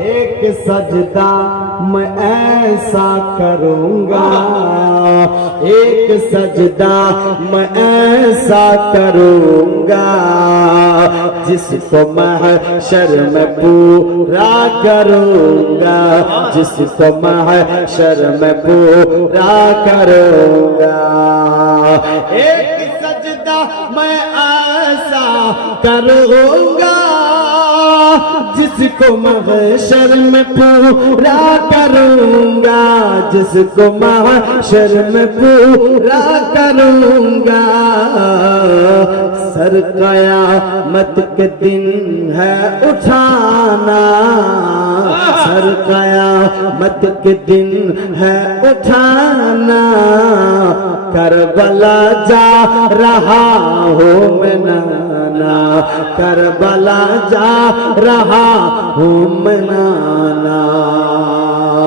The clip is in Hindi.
एक सजदा मैं ऐसा करूँगा, एक सजदा मैं ऐसा करूँगा जिसको महशर में पूरा करूँगा, जिसको महशर में पूरा करूँगा। एक सजदा मैं ऐसा करूँगा जिसको महशर में पूरा करूँगा, जिसको महशर में पूरा करूँगा। सर क़यामत के दिन है उठाना, सर क़यामत के दिन है उठाना। करबला जा रहा हूँ मैं नाना, करबला जा रहा हूँ मैं नाना।